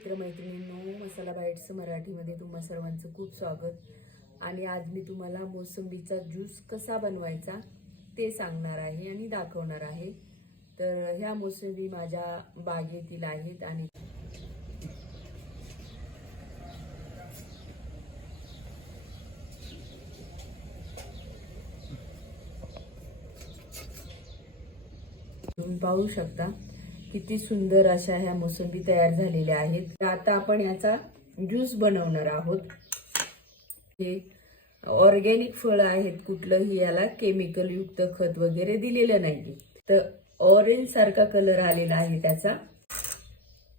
मित्रमैत्रिणींनो मसाला bites मराठीमध्ये तुम्हा सर्वांचं खूप स्वागत. आणि आज मी तुम्हाला मोसंबीचा ज्यूस कसा बनवायचा ते सांगणार आहे आणि दाखवणार आहे. तर ह्या मोसंबी माझ्या बागेतील आहेत आणि पाहू शकता. किती सुंदर अशा ह्या मोसंबी तयार झालेल्या आहेत. तर आता आपण याचा ज्यूस बनवणार आहोत. हे ऑर्गॅनिक फळं आहेत कुठलंही याला केमिकलयुक्त खत वगैरे दिलेलं नाही तर ऑरेंज सारखा कलर आलेला आहे त्याचा.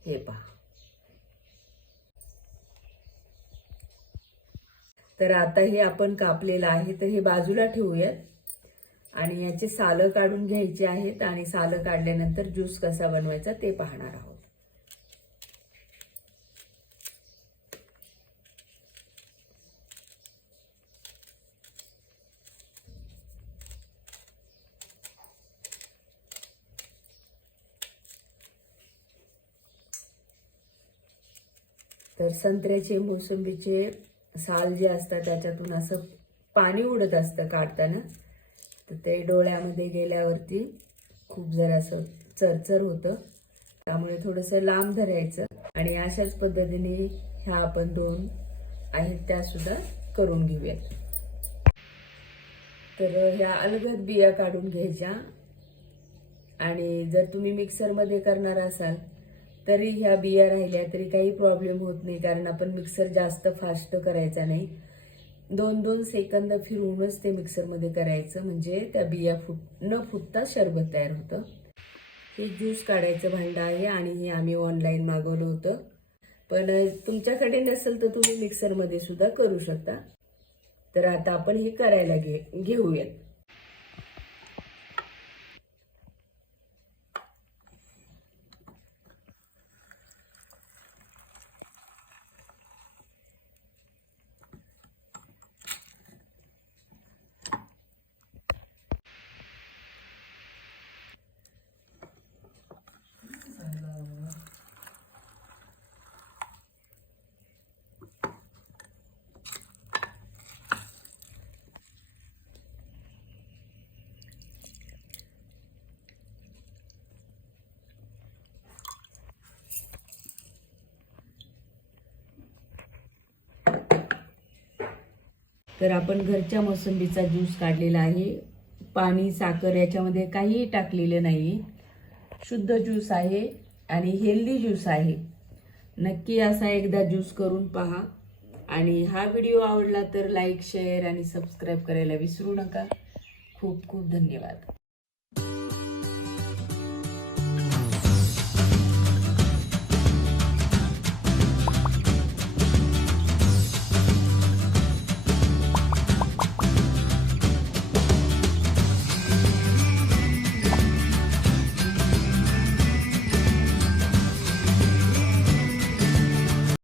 हे पहा. तर आता हे आपण कापलेलं आहे तर हे बाजूला ठेवूयात. आणि याचे सालं काढून घ्यायचे आहेत आणि सालं काढल्यानंतर ज्यूस कसा बनवायचा ते पाहणार आहोत. तर संत्र्याचे मोसंबीचे साल जे असतात त्याच्यातून असं पाणी उडत असतं काढताना. तर ते डोळ्यामध्ये गेल्यावरती खूप जरा असं चरचर होतं. त्यामुळे थोडंसं लांब धरायचं आणि अशाच पद्धतीने ह्या आपण दोन आहेत त्या सुद्धा करून घेऊयात. तर ह्या अलगद बिया काढून घ्यायच्या. आणि जर तुम्ही मिक्सरमध्ये करणार असाल तरी ह्या बिया राहिल्या तरी काही प्रॉब्लेम होत नाही कारण आपण मिक्सर जास्त फास्ट करायचा नाही. दोन दोन सेकंद फिरवूनच ते मिक्सरमध्ये करायचं. म्हणजे त्या बिया फुट न फुटता शरबत तयार होतं. हे ज्यूस काढायचं भांडं आहे आणि हे आम्ही ऑनलाईन मागवलं होतं. पण तुमच्याकडे नसेल तर तुम्ही मिक्सरमध्ये सुद्धा करू शकता. तर आता आपण हे करायला घे घेऊयात. तर आपण घरच्या मोसंबीचा ज्यूस काढलेला आहे. पाणी साखर याच्यामध्ये काहीही टाकलेलं नाही. शुद्ध ज्यूस आहे आणि हेल्दी ज्यूस आहे. नक्की असा एकदा ज्यूस करून पहा. आणि हा व्हिडिओ आवडला तर लाईक शेअर आणि सबस्क्राईब करायला विसरू नका. खूप खूप धन्यवाद.